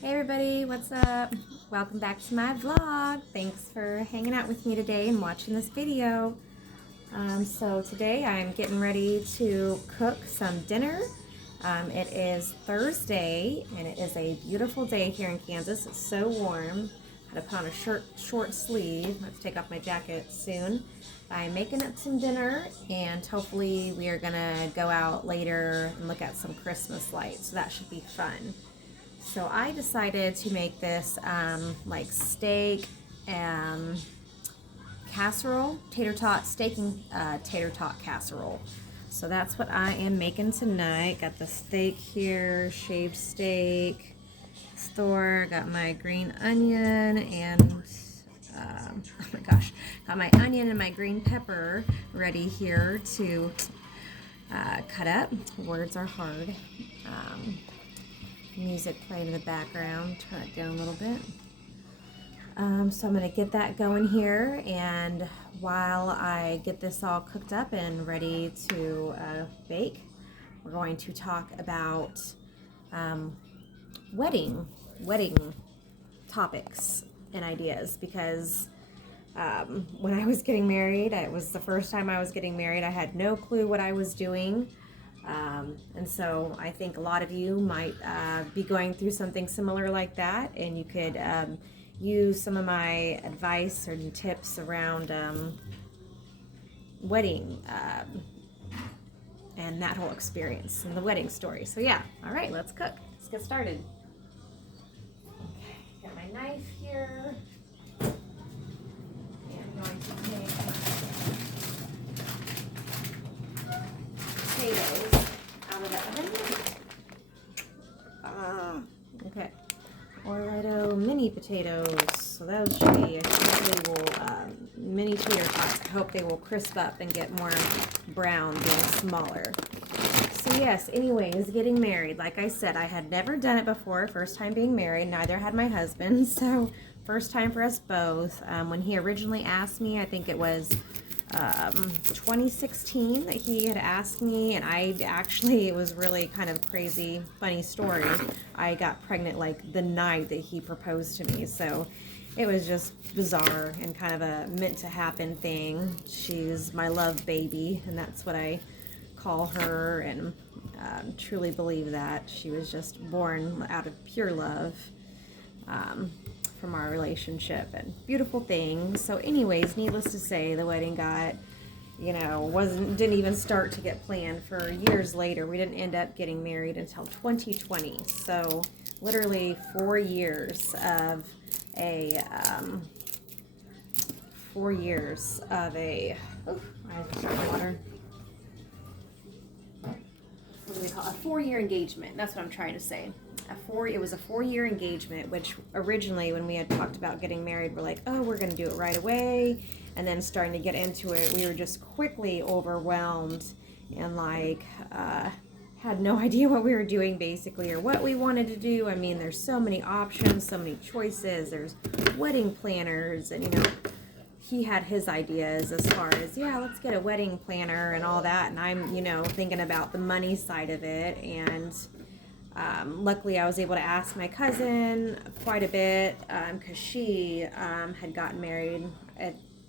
Hey everybody, what's up? Welcome back to my vlog. Thanks for hanging out with me today and watching this video. So today I'm getting ready to cook some dinner. It is Thursday and it is a beautiful day here in Kansas. It's so warm. I had to put on a short sleeve. I have to take off my jacket soon. I'm making up some dinner and hopefully we are gonna go out later and look at some Christmas lights. So that should be fun. So I decided to make this like steak casserole, steak and tater tot casserole. So that's what I am making tonight. Got the steak here, shaved steak, store. Got my green onion and oh my gosh, got my onion and my green pepper ready here to cut up. Words are hard. Music playing in the background. Turn it down a little bit. So I'm going to get that going here, and while I get this all cooked up and ready to bake, we're going to talk about wedding topics and ideas, because when I was getting married, it was the first time I was getting married. I had no clue what I was doing. And so I think a lot of you might be going through something similar like that, and you could use some of my advice or tips around wedding and that whole experience and the wedding story. So yeah, all right, let's cook. Let's get started. Okay, got my knife here. And I'm going to take potatoes out of the oven. Okay. Orlando mini potatoes. So those should be, they will, mini tater tots. I hope they will crisp up and get more brown being smaller. So yes, anyways, getting married. Like I said, I had never done it before. First time being married. Neither had my husband. So first time for us both. When he originally asked me, I think it was 2016 that he had asked me, and it was really kind of crazy, funny story. I got pregnant like the night that he proposed to me, so it was just bizarre and kind of a meant to happen thing. She's my love baby, and that's what I call her, and truly believe that she was just born out of pure love. From our relationship, and beautiful things. So anyways, needless to say, the wedding didn't even start to get planned for years later. We didn't end up getting married until 2020. So literally 4 years of a water. What do they call it? A 4-year engagement. That's what I'm trying to say. It was a 4-year engagement, which originally when we had talked about getting married, we're like, oh, we're going to do it right away. And then starting to get into it, we were just quickly overwhelmed and had no idea what we were doing basically, or what we wanted to do. I mean, there's so many options, so many choices. There's wedding planners, and he had his ideas as far as, yeah, let's get a wedding planner and all that. And I'm, thinking about the money side of it. And luckily I was able to ask my cousin quite a bit, because she had gotten married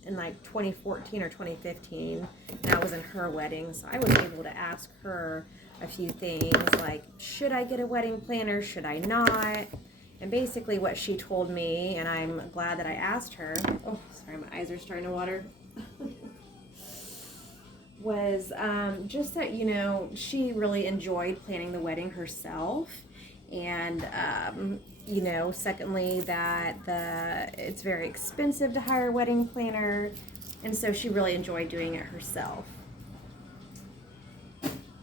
in like 2014 or 2015. And that was in her wedding. So I was able to ask her a few things like, should I get a wedding planner? Should I not? And basically what she told me, and I'm glad that I asked her, oh, sorry, my eyes are starting to water, was just that, she really enjoyed planning the wedding herself. And, secondly, that it's very expensive to hire a wedding planner. And so she really enjoyed doing it herself.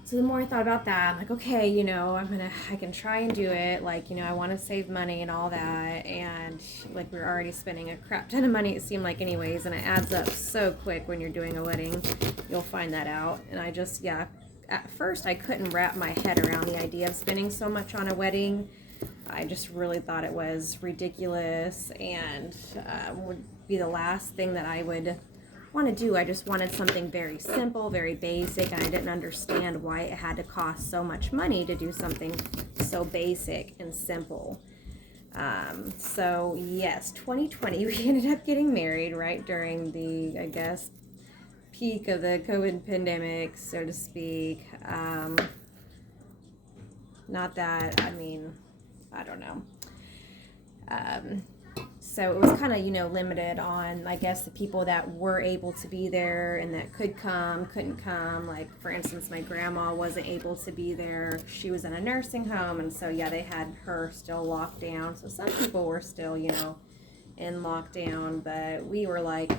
So the more I thought about that, I'm like, okay, I can try and do it. I want to save money and all that. And we're already spending a crap ton of money, it seemed like anyways. And it adds up so quick when you're doing a wedding. You'll find that out. And I just, at first I couldn't wrap my head around the idea of spending so much on a wedding. I just really thought it was ridiculous and would be the last thing that I would want to do. I just wanted something very simple, very basic, and I didn't understand why it had to cost so much money to do something so basic and simple. So yes, 2020, we ended up getting married right during the, I guess, peak of the COVID pandemic, so to speak. Not that, I mean, I don't know. So it was kind of, limited on, I guess, the people that were able to be there and that couldn't come. Like, for instance, my grandma wasn't able to be there. She was in a nursing home, and so, yeah, they had her still locked down. So some people were still, in lockdown, but we were, like,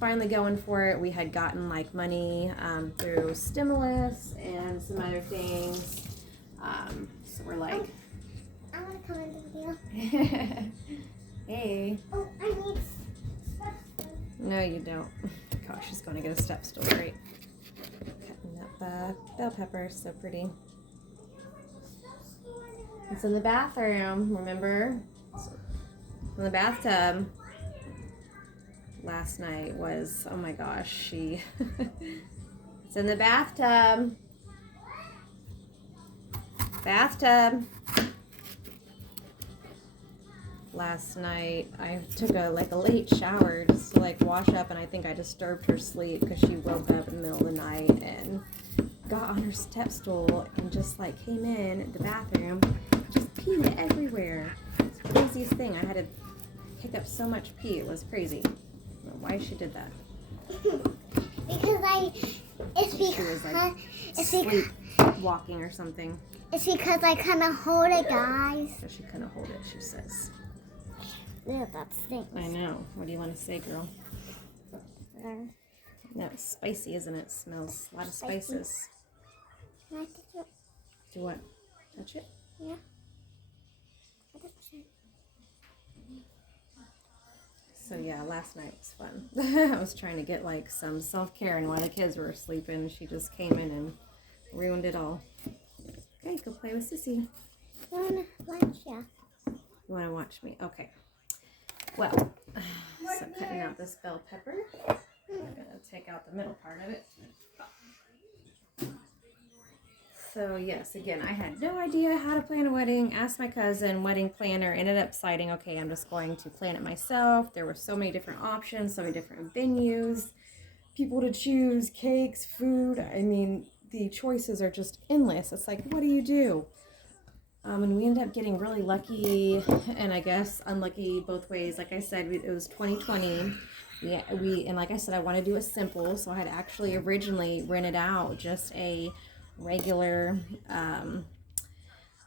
finally going for it. We had gotten, like, money through stimulus and some other things. So we're like... I want to come in the video. Hey. Oh, I need stuff. No, you don't. Gosh, she's going to get a step stool. Great. Cutting up bell pepper. So pretty. It's in the bathroom, remember? In the bathtub. Last night was, oh my gosh, it's in the bathtub. Bathtub. Last night I took a late shower just to wash up, and I think I disturbed her sleep because she woke up in the middle of the night and got on her step stool and just came in the bathroom, just peed everywhere. It's the craziest thing. I had to pick up so much pee. It was crazy. I don't know why she did that. She was sleepwalking or something. It's because I couldn't hold it, guys. So she couldn't hold it, she says. Yeah, that stinks. I know. What do you want to say, girl? No, it's spicy, isn't it? It smells a lot of spices. Can I touch it? Do what? Touch it? Yeah. I touch it. So yeah, last night was fun. I was trying to get some self-care, and while the kids were sleeping, she just came in and ruined it all. Okay, go play with Sissy. You wanna watch? Yeah. You want to watch me? Okay. Well, so cutting out this bell pepper. I'm going to take out the middle part of it. So yes, again, I had no idea how to plan a wedding. Asked my cousin, wedding planner, ended up deciding, okay, I'm just going to plan it myself. There were so many different options, so many different venues, people to choose, cakes, food. I mean, the choices are just endless. It's like, what do you do? And we ended up getting really lucky, and I guess unlucky both ways. Like I said, it was 2020. And like I said, I want to do it simple, so I had actually originally rented out just a regular, what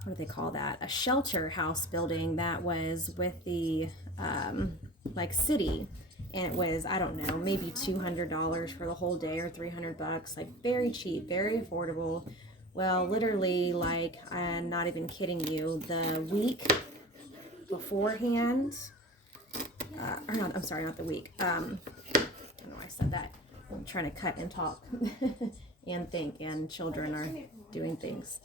do they call that? A shelter house building that was with the city, and it was, I don't know, maybe $200 for the whole day or $300, very cheap, very affordable. Well, literally, I'm not even kidding you, the week beforehand, I'm sorry, not the week, I don't know why I said that. I'm trying to cut and talk and think, and children are doing things.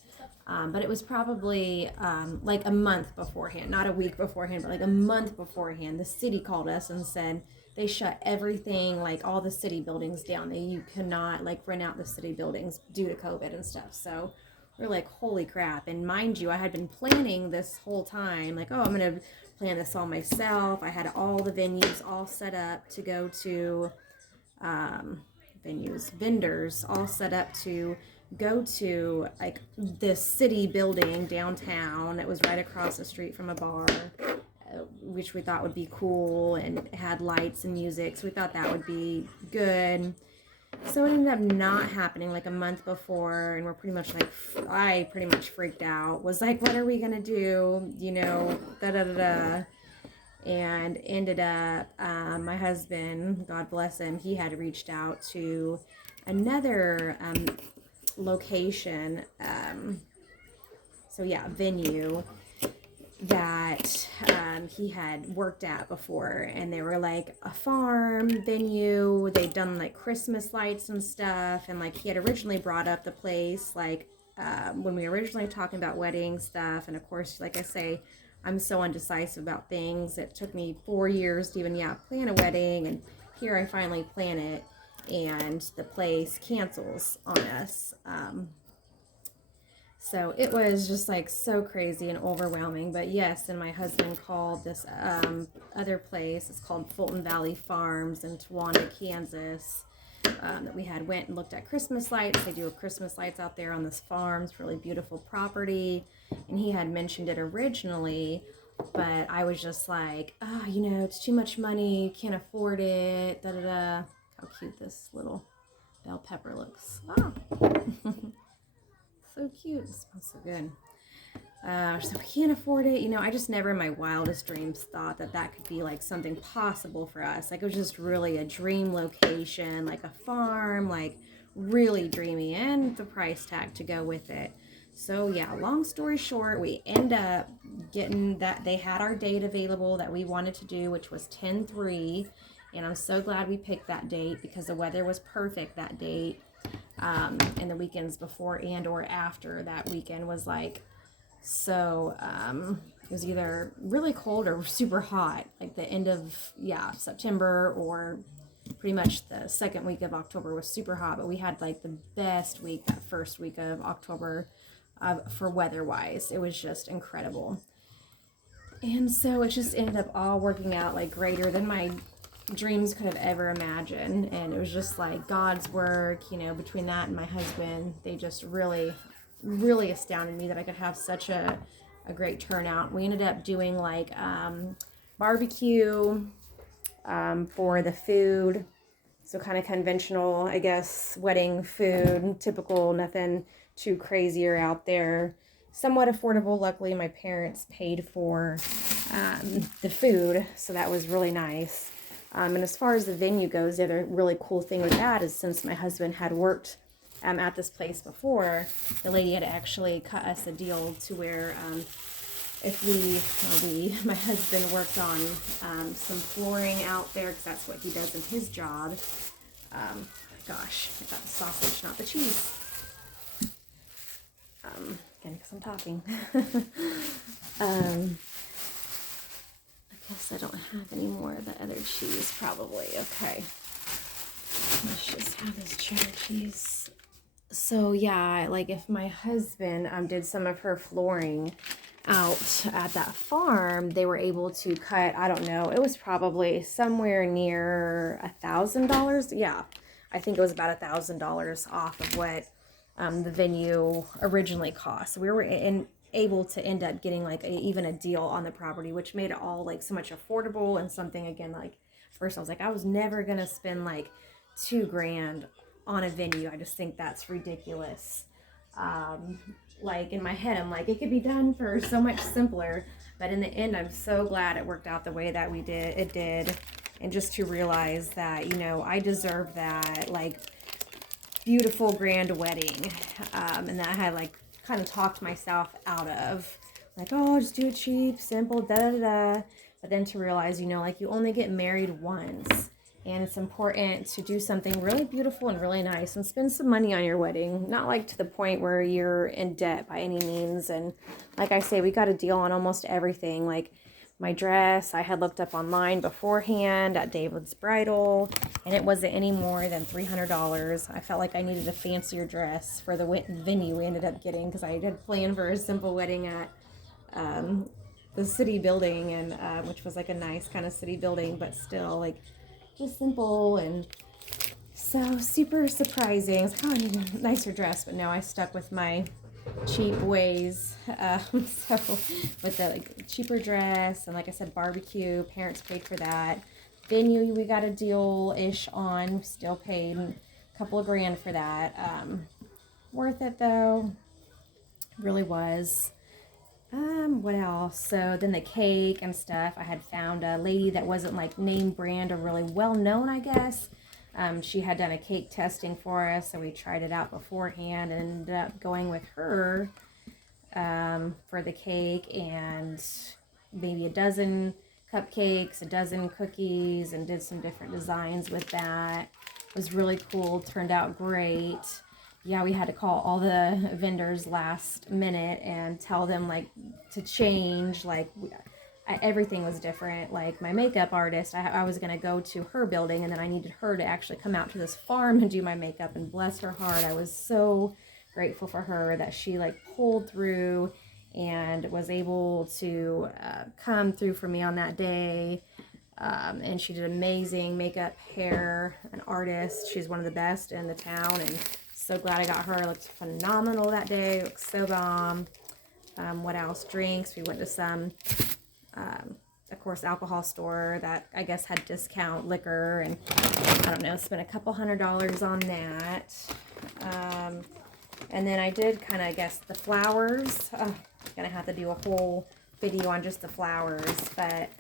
But it was probably a month beforehand, not a week beforehand, but a month beforehand, the city called us and said they shut everything, all the city buildings down. You cannot rent out the city buildings due to COVID and stuff. So we're like, holy crap. And mind you, I had been planning this whole time, I'm going to plan this all myself. I had all the venues all set up to go to, vendors all set up to go to this city building downtown. It was right across the street from a bar, which we thought would be cool, and it had lights and music, so we thought that would be good. So it ended up not happening a month before, and we're pretty much I pretty much freaked out, was what are we gonna do, da da da da. And ended up, my husband, God bless him, he had reached out to another location, venue that he had worked at before, and they were a farm venue. They'd done Christmas lights and stuff, and he had originally brought up the place when we were originally talking about wedding stuff. And of course, like I say, I'm so undecisive about things. It took me 4 years to even plan a wedding, and here I finally plan it, and the place cancels on us. So it was just like so crazy and overwhelming. But yes, and my husband called this other place. It's called Fulton Valley Farms in Towanda, Kansas. That we had went and looked at Christmas lights. They do Christmas lights out there on this farm. It's really beautiful property. And he had mentioned it originally, but I was just like, oh, you know, it's too much money. You can't afford it. Da da da. How cute this little bell pepper looks. Oh. So cute. It smells so good. So we can't afford it. You know, I just never in my wildest dreams thought that that could be like something possible for us. Like it was just really a dream location, like a farm, like really dreamy, and the price tag to go with it. So yeah, long story short, we end up getting that they had our date available that we wanted to do, which was 10/3. And I'm so glad we picked that date because the weather was perfect that date. And the weekends before and or after that weekend was like so it was either really cold or super hot, like the end of September, or pretty much the second week of October was super hot. But we had like the best week that first week of October for weather wise. It was just incredible. And so it just ended up all working out like greater than my dreams could have ever imagined. And it was just like God's work, you know, between that and my husband. They just really astounded me that I could have such a great turnout. We ended up doing like barbecue for the food. So kind of conventional, I guess, wedding food, typical, nothing too crazier out there. Somewhat affordable. Luckily, my parents paid for the food, so that was really nice. And as far as the venue goes, the other really cool thing with that is since my husband had worked at this place before, the lady had actually cut us a deal to where my husband worked on some flooring out there, because that's what he does in his job. Gosh, I got the sausage, not the cheese. Again, because I'm talking. I guess I don't have any more of the other cheese, probably. Okay. Let's just have this cheddar cheese. So, yeah, like if my husband did some of her flooring out at that farm, they were able to cut, I don't know, it was probably somewhere near $1,000. Yeah, I think it was about $1,000 off of what the venue originally cost. So we were able to end up getting like even a deal on the property, which made it all like so much affordable and something. Again, like first I was like, I was never gonna spend like $2,000 on a venue. I just think that's ridiculous. Like in my head I'm like, it could be done for so much simpler, but in the end I'm so glad it worked out the way that it did. And just to realize that, you know, I deserve that like beautiful grand wedding, and that I had like kind of talked myself out of, like, oh, just do it cheap, simple, da da da. But then to realize, you know, like you only get married once, and it's important to do something really beautiful and really nice and spend some money on your wedding. Not like to the point where you're in debt by any means. And like I say, we got a deal on almost everything. Like my dress, I had looked up online beforehand at David's Bridal, and it wasn't any more than $300. I felt like I needed a fancier dress for the venue we ended up getting, because I had planned for a simple wedding at the city building, and which was like a nice kind of city building, but still like just simple. And so super surprising. It's kind of a nicer dress, but no, I stuck with my cheap ways. So with the like cheaper dress, and like I said, barbecue, parents paid for that. Venue we got a deal-ish on, still paid a couple of grand for that. Worth it though, really was. What else? So then the cake and stuff, I had found a lady that wasn't like name brand or really well known, I guess. She had done a cake testing for us, so we tried it out beforehand and ended up going with her for the cake, and maybe a dozen cupcakes, a dozen cookies, and did some different designs with that. It was really cool, turned out great. Yeah, we had to call all the vendors last minute and tell them like to change, like everything was different. Like my makeup artist, I was going to go to her building, and then I needed her to actually come out to this farm and do my makeup, and bless her heart, I was so grateful for her that she like pulled through and was able to come through for me on that day. And she did amazing makeup, hair, an artist. She's one of the best in the town, and so glad I got her. It looked phenomenal that day. It looked so bomb. What else? Drinks. We went to some, of course, alcohol store that I guess had discount liquor, and I don't know, spent a couple $100s on that. And then I did kind of, I guess, the flowers. Gonna have to do a whole video on just the flowers, but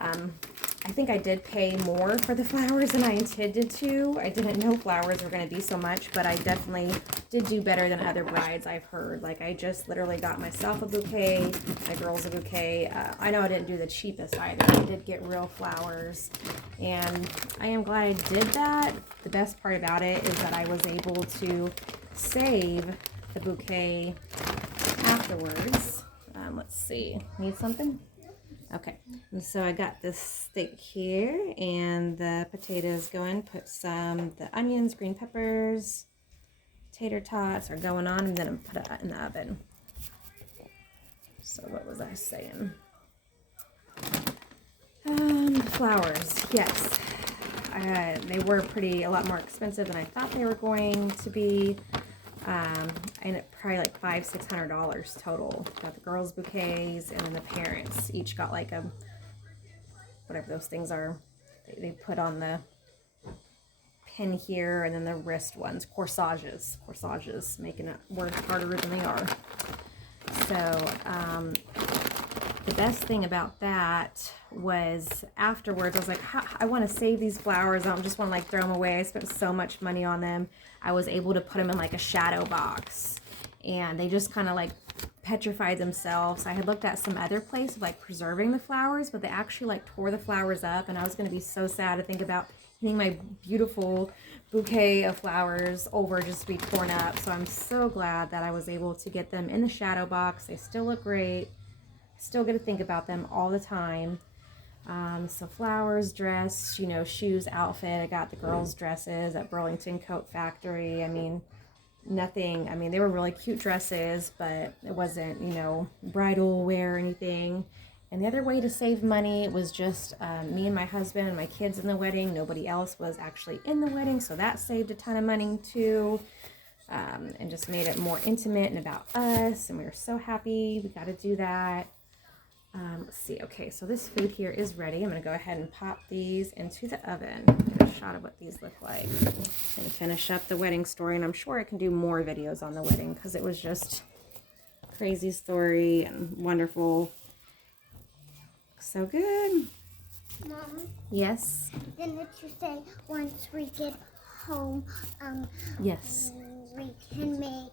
I think I did pay more for the flowers than I intended to. I didn't know flowers were going to be so much, but I definitely did do better than other brides I've heard. Like, I just literally got myself a bouquet, my girls a bouquet. I know I didn't do the cheapest either. I did get real flowers, and I am glad I did that. The best part about it is that I was able to save the bouquet afterwards. Let's see. Need something? Okay, and so I got this steak here, and the potatoes going. Put the onions, green peppers, tater tots are going on, and then I'm put it in the oven. So what was I saying? Flowers, yes. They were a lot more expensive than I thought they were going to be. I ended up probably like $500-600 total. Got the girls' bouquets, and then the parents each got like a, whatever those things are, they put on the pin here, and then the wrist ones, corsages, making it work harder than they are. So the best thing about that was afterwards, I was like, I want to save these flowers. I don't just want to like throw them away. I spent so much money on them. I was able to put them in like a shadow box, and they just kind of like petrified themselves. I had looked at some other place of like preserving the flowers, but they actually like tore the flowers up, and I was going to be so sad to think about getting my beautiful bouquet of flowers over just to be torn up. So I'm so glad that I was able to get them in the shadow box. They still look great. Still get to think about them all the time. So flowers, dress, shoes, outfit. I got the girls' dresses at Burlington Coat Factory. I mean, nothing. I mean, they were really cute dresses, but it wasn't, bridal wear or anything. And the other way to save money was just me and my husband and my kids in the wedding. Nobody else was actually in the wedding, so that saved a ton of money too. And just made it more intimate and about us. And we were so happy we got to do that. Let's see. Okay, so this food here is ready. I'm going to go ahead and pop these into the oven. Get a shot of what these look like. And finish up the wedding story. And I'm sure I can do more videos on the wedding because it was just a crazy story and wonderful. So good. Mom? Yes? Didn't you say once we get home, Yes. we can make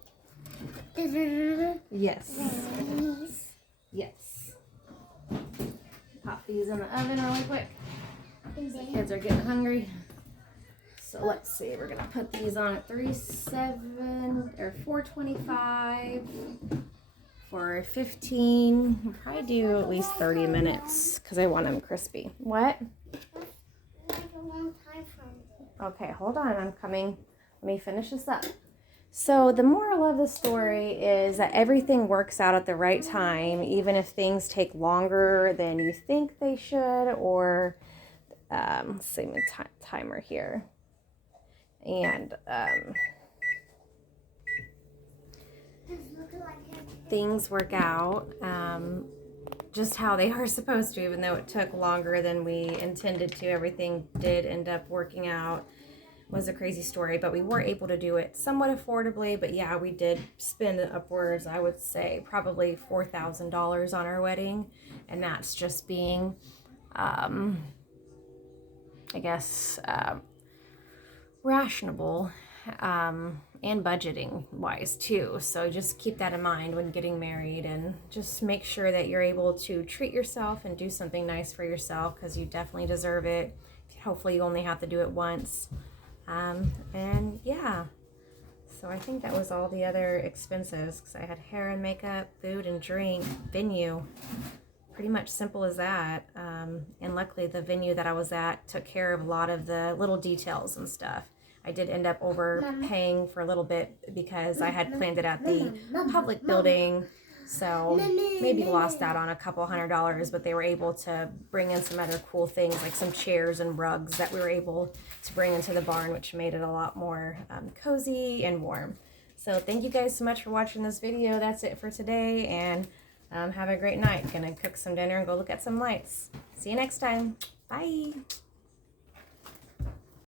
Yes. brownies? Yes. Pop these in the oven really quick. And then Kids are getting hungry. So let's see, we're gonna put these on at 425 for 15. We'll probably do at least 30 minutes because I want them crispy. What? like a long time from Okay, hold on, I'm coming. Let me finish this up. So the moral of the story is that everything works out at the right time, even if things take longer than you think they should, or let's see, my timer here. And things work out just how they are supposed to, even though it took longer than we intended to. Everything did end up working out. Was a crazy story, but we were able to do it somewhat affordably. But yeah, we did spend upwards, I would say, probably $4,000 on our wedding, and that's just being, I guess, rational and budgeting wise too. So just keep that in mind when getting married, and just make sure that you're able to treat yourself and do something nice for yourself, because you definitely deserve it. Hopefully you only have to do it once. And yeah, so I think that was all the other expenses, because I had hair and makeup, food and drink, venue, pretty much simple as that. And luckily the venue that I was at took care of a lot of the little details and stuff. I did end up overpaying for a little bit because I had planned it at the public building. So maybe lost out on a couple $100, but they were able to bring in some other cool things like some chairs and rugs that we were able to bring into the barn, which made it a lot more cozy and warm. So thank you guys so much for watching this video. That's it for today, and have a great night. Gonna cook some dinner and go look at some lights. See you next time. Bye.